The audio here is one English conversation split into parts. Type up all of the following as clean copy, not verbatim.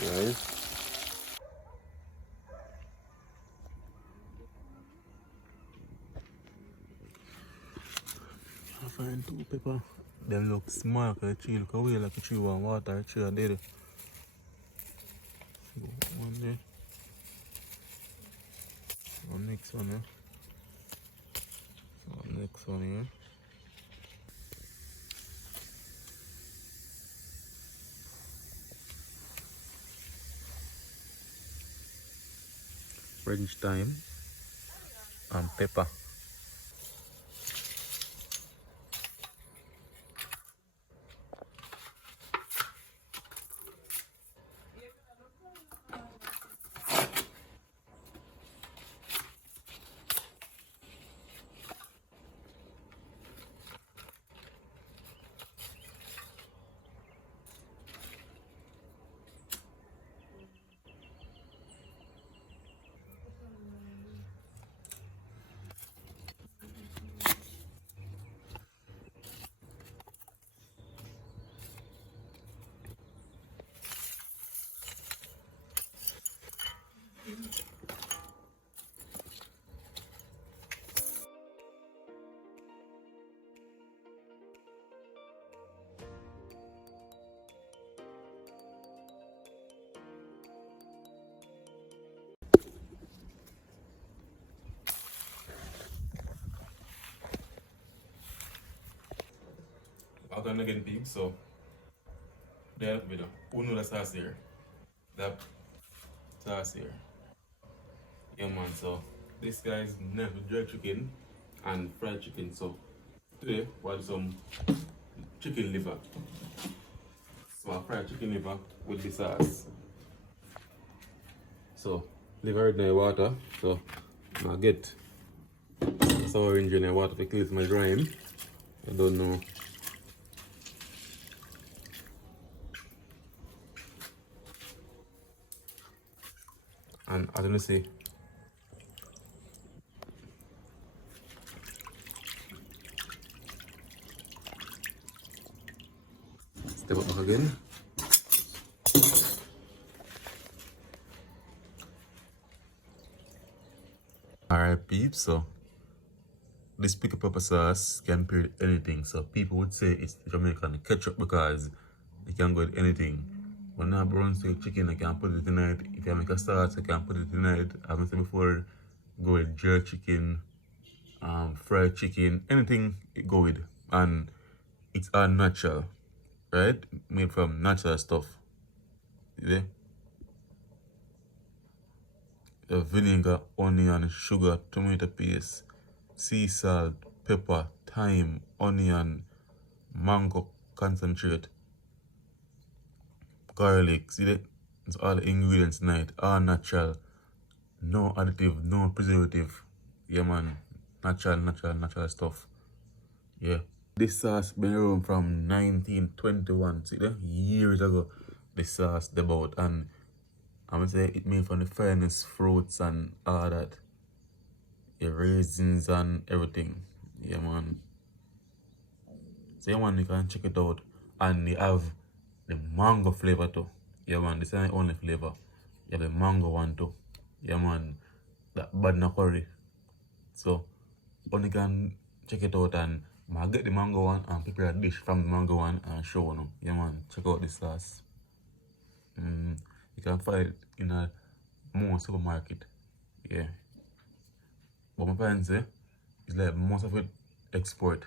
Right? I find two pepper. Them look small because the tree look away like a tree want water, a tree are dead. So one there. So next one here. So next one here. French thyme and pepper. I'm gonna get big, so there with the uno the sauce here. That sauce here. Yeah man, so this guy's never jerk chicken and fried chicken. So today we have some chicken liver. So I fried chicken liver with the sauce. So liver in the water. So I get sour orange in the water to clean my drying. I don't know. And I don't know see. Step up again. Alright peeps, so this Pickapeppa sauce can pair with anything. So people would say it's Jamaican ketchup because it can go with anything. When I brown steak chicken, I can put it in it. If I make a sauce, I can put it in it. I've said before, go with jerk chicken, fried chicken, anything it go with. And it's all natural, right? Made from natural stuff. Yeah. The vinegar, onion, sugar, tomato paste, sea salt, pepper, thyme, onion, mango concentrate, garlic. See that? It's all the ingredients in it, all natural, no additive, no preservative. Yeah man, natural stuff. Yeah. This sauce been around from 1921. See that? Years ago, this sauce about, and I'm gonna say it made from the finest fruits and all that. Yeah, raisins and everything. Yeah man. So yeah man, you can check it out. And they have the mango flavor too. Yeah man, this is not the only flavor. You have the mango one too. Yeah man, that badna curry. So only can check it out and I get the mango one and prepare a dish from the mango one and show you. Yeah man, check out this sauce. You can find it in a more supermarket. Yeah. But my parents say it's like most of it export.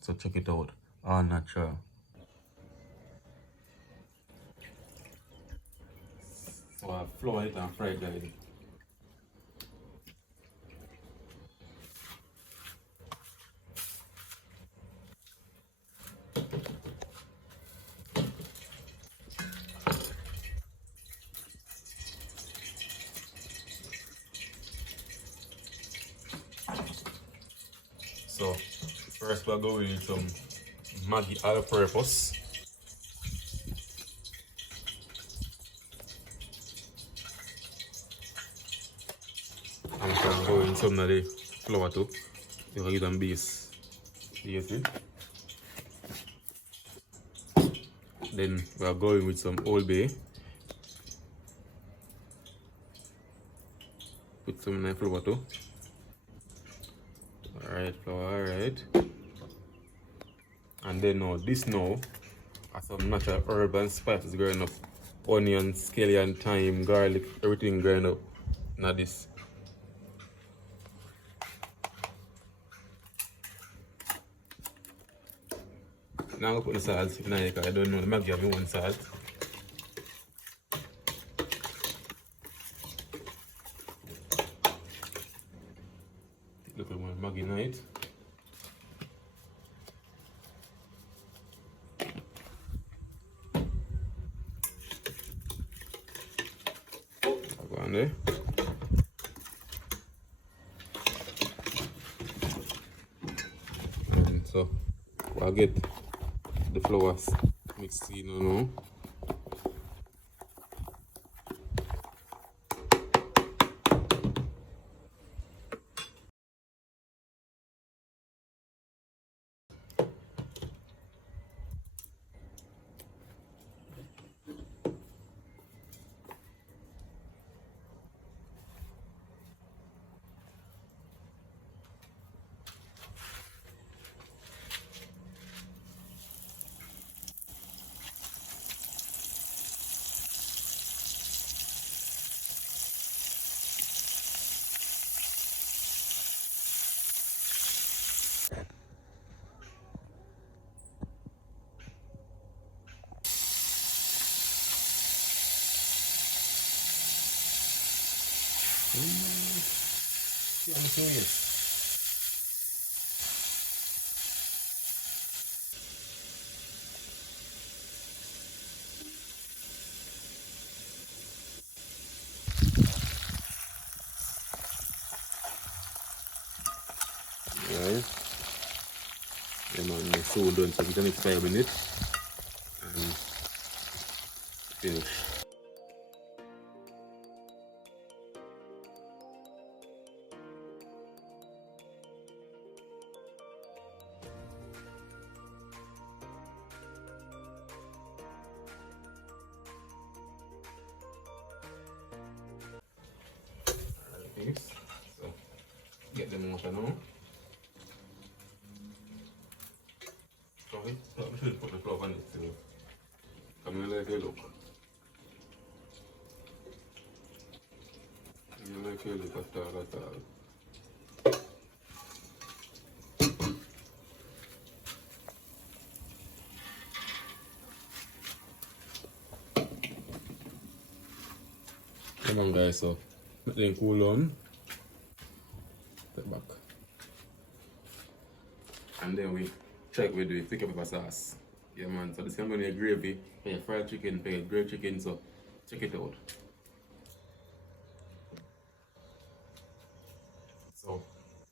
So check it out. All natural. So I flour it and fry it guys. So first we're going with some Maggi all purpose. And we're going some of the flour too. You can give them base. You see? Then we are going with some Old Bay. put some nice flour too. Alright, flour, alright. And then now this now are some natural herb and spices growing up. Onion, scallion, thyme, garlic, everything growing up. Now this. Now I'm gonna put the salt if I don't know, the Maggi have me one salt. Look at one Maggi night. Go on there. And so I'll get the flowers mixed in, you know. Right. Yeah man, my so done, so we can next 5 minutes and finish. Alright, so get them water now. So I'm sure put the flour on it too. Come here, like a look. You like a look after that. Come on guys, so let them cool on. Step back. And then we check with the Pickapeppa sauce. Yeah man, so this is going to be a gravy for your fried chicken, for your grilled chicken, so check it out. So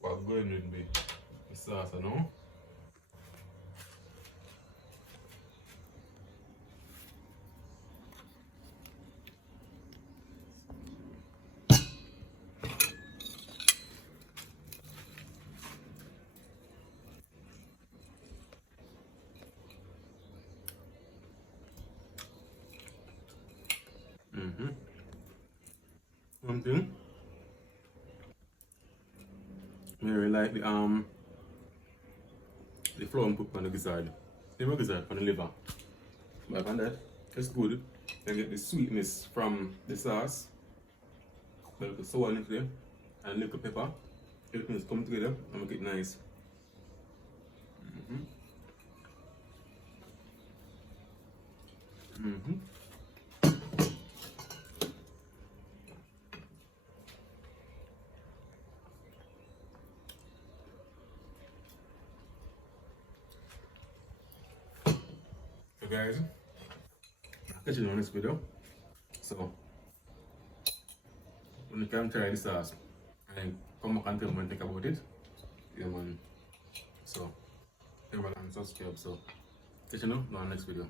what going with the sauce now. One thing, I really like the flour put on the gizzard. The gizzard on the liver. But on that, it's good. I get the sweetness from the sauce, a little sourness there, and a little pepper. Everything's come together and make it nice. So guys, I'll catch you on this video. So when you can try this sauce and come back and tell me and think about it. Yeah man. So everyone subscribe, so catch you on the next video.